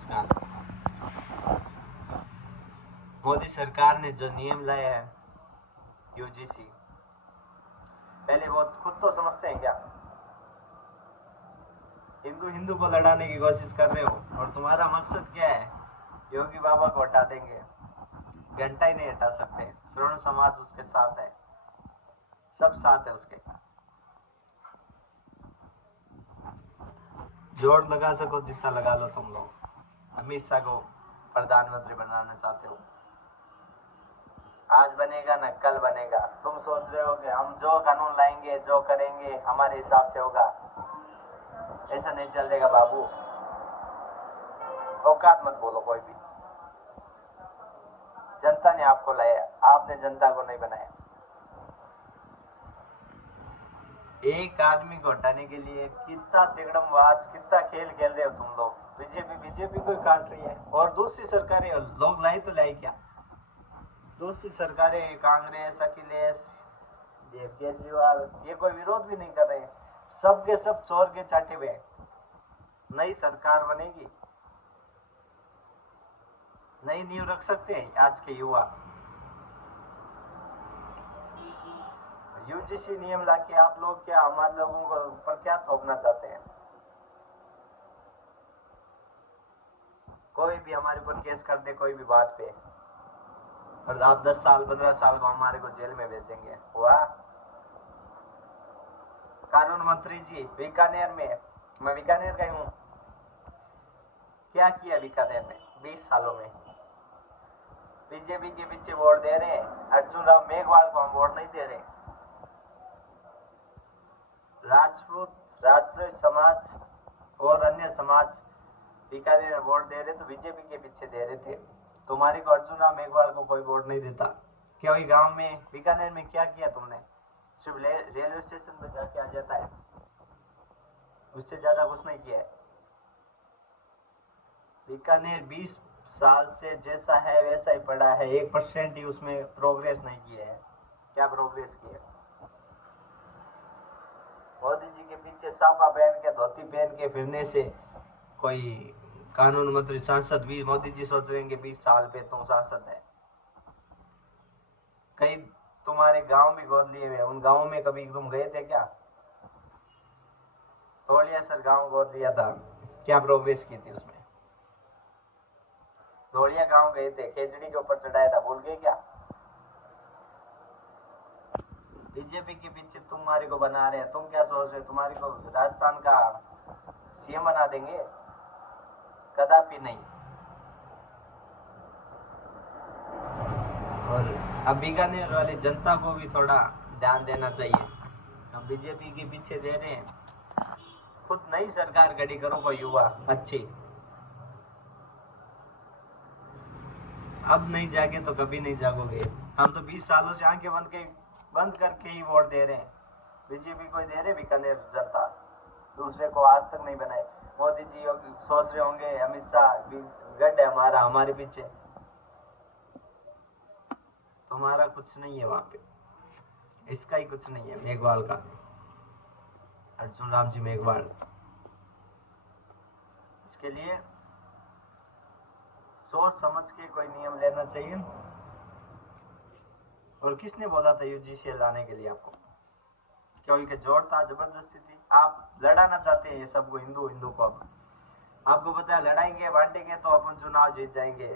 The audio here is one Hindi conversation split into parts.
नमस्कार। मोदी सरकार ने जो नियम लाया है यूजीसी, पहले वो खुद तो समझते हैं क्या? हिंदू हिंदू को लड़ाने की कोशिश कर रहे हो और तुम्हारा मकसद क्या है? योगी बाबा को हटा देंगे, घंटा ही नहीं हटा सकते। श्रवण समाज उसके साथ है, सब साथ है उसके। जोर लगा सको जितना लगा लो तुम लोग। अमित शाह को प्रधानमंत्री बनाना चाहते हो, आज बनेगा न कल बनेगा। तुम सोच रहे हो कि हम जो कानून लाएंगे, जो करेंगे हमारे हिसाब से होगा। ऐसा नहीं चलेगा बाबू। औकात मत बोलो कोई भी। जनता ने आपको लाया, आपने जनता को नहीं बनाया। एक आदमी को हटाने के लिए कितना तिगड़मबाज, कितना खेल खेल रहे हो तुम लोग। बीजेपी को काट रही है और दूसरी सरकारें लोग लाई तो लाई क्या? दूसरी सरकारें कांग्रेस, अखिलेश, ये केजरीवाल, ये कोई विरोध भी नहीं कर रहे हैं। सब के सब चोर के चाटे हुए। नई सरकार बनेगी, नई नींव रख सकते हैं आज के युवा। यूजीसी नियम लाके आप लोग क्या हमारे लोगों को पर क्या थोपना चाहते हैं? कोई भी हमारे ऊपर केस कर दे कोई भी बात पे, और आप 10 साल 15 साल को हमारे को जेल में भेज देंगे। हुआ? कानून मंत्री जी बीकानेर में, मैं बीकानेर का ही हूँ, क्या किया बीकानेर में 20 सालों में? बीजेपी के पीछे वोट दे रहे हैं। अर्जुन राम मेघवाल को हम वोट नहीं दे रहे। राजपूत समाज और अन्य समाज बीकानेर में वोट दे रहे तो बीजेपी के पीछे दे रहे थे। तुम्हारी को अर्जुन राम मेघवाल को कोई वोट नहीं देता। क्या वही गांव में बीकानेर में क्या किया तुमने? सिर्फ रेलवे स्टेशन पे जाके आ जाता है, उससे ज्यादा कुछ नहीं किया है। बीकानेर 20 साल से जैसा है वैसा ही पड़ा है, 1% ही उसमें प्रोग्रेस नहीं किया है। क्या प्रोग्रेस किया? मोदी जी के पीछे साफा पहन के, धोती पहन के फिरने से कोई कानून मंत्री, सांसद भी मोदी जी सोच रहे हैं कि 20 साल पे तुम सांसद है। कई तुम्हारे गांव भी गोद लिए हुए, उन गांवों में कभी तुम गए थे क्या? तोलिया सर गांव गोद लिया था, क्या प्रोग्रेस की थी उसमें? धोलिया गांव गए थे, खेजड़ी के ऊपर चढ़ाया था, भूल गए क्या? बीजेपी के पीछे तुम्हारे को बना रहे हैं। तुम क्या सोच रहे हो तुम्हारे को राजस्थान का सीएम बना देंगे? कदापि नहीं। और अब बीकानेर वाली जनता को भी थोड़ा ध्यान देना चाहिए। अब बीजेपी के पीछे दे रहे हैं, खुद नई सरकार खड़ी करो कोई युवा अच्छी। अब नहीं जागे तो कभी नहीं जागोगे। हम तो 20 सालों से आंखें बंद करके ही वोट दे रहे हैं। बीजेपी को दे रहे बीकानेर जनता, दूसरे को आज तक नहीं बनाए। मोदी जी सोच रहे होंगे अमित शाह गढ़ है हमारा, हमारे पीछे। तुम्हारा कुछ नहीं है वहां पे, इसका ही कुछ नहीं है। मेघवाल का, अर्जुन राम जी मेघवाल। इसके लिए सोच समझ के कोई नियम लेना चाहिए। और किसने बोला था यूजीसी लाने के लिए आपको? क्योंकि जोर था, जबरदस्ती थी। आप लड़ाना चाहते हैं ये सबको, हिंदू हिंदू को। अब आपको पता है लड़ाएंगे बांटेंगे तो अपन चुनाव जीत जाएंगे।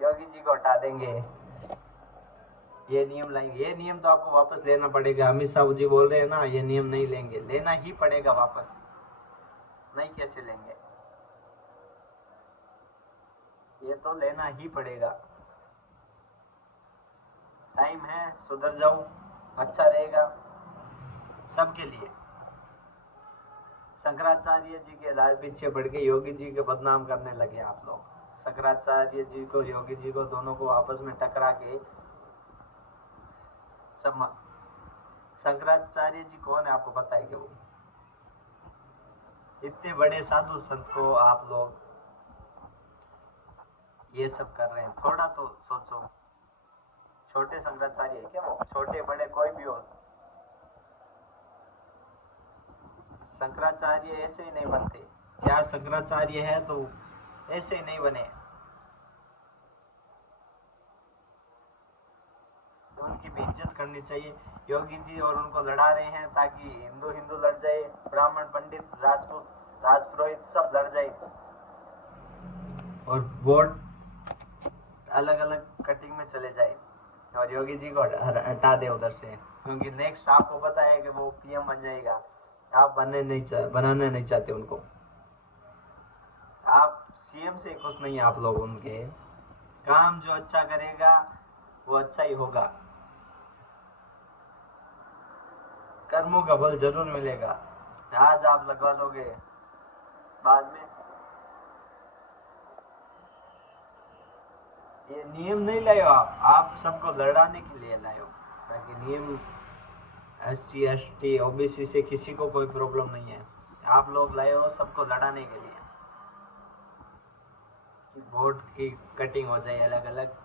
योगी जी को हटा देंगे, ये नियम लाएंगे। ये नियम तो आपको वापस लेना पड़ेगा। अमित शाह जी बोल रहे हैं ना, ये नियम नहीं लेंगे, लेना ही पड़ेगा वापस। नहीं कैसे लेंगे? ये तो लेना ही पड़ेगा। टाइम है, सुधर जाओ, अच्छा रहेगा सबके लिए। शंकराचार्य जी के राज पीछे बढ़ के योगी जी के बदनाम करने लगे आप लोग। शंकराचार्य जी को, योगी जी को, दोनों को आपस में टकरा के सब। शंकराचार्य जी कौन है आपको पता है क्या? वो इतने बड़े साधु संत को आप लोग ये सब कर रहे हैं। थोड़ा तो सोचो। छोटे शंकराचार्य है क्या वो? छोटे बड़े कोई भी हो, शंकराचार्य ऐसे ही नहीं बनते। 4 शंकराचार्य है तो ऐसे ही नहीं बने। तो उनकी भी इज्जत करनी चाहिए। योगी जी और उनको लड़ा रहे हैं ताकि हिंदू हिंदू लड़ जाए, ब्राह्मण पंडित राजपूत राजपुरोहित सब लड़ जाए और वोट अलग अलग कटिंग में चले जाए और योगी जी को हटा दे उधर से, क्योंकि नेक्स्ट आपको पता है कि वो पीएम बन जाएगा। आप बनाना नहीं चाहते उनको। आप सीएम से खुश नहीं है आप लोग। उनके काम जो अच्छा करेगा वो अच्छा ही होगा। कर्मों का फल जरूर मिलेगा। आज आप लगवा लोगे, बाद में ये नियम नहीं लाए हो आप सबको लड़ाने के लिए लाए हो, ताकि नियम SC ST OBC से किसी को कोई प्रॉब्लम नहीं है। आप लोग लाए हो सबको लड़ाने के लिए, वोट की कटिंग हो जाए अलग अलग।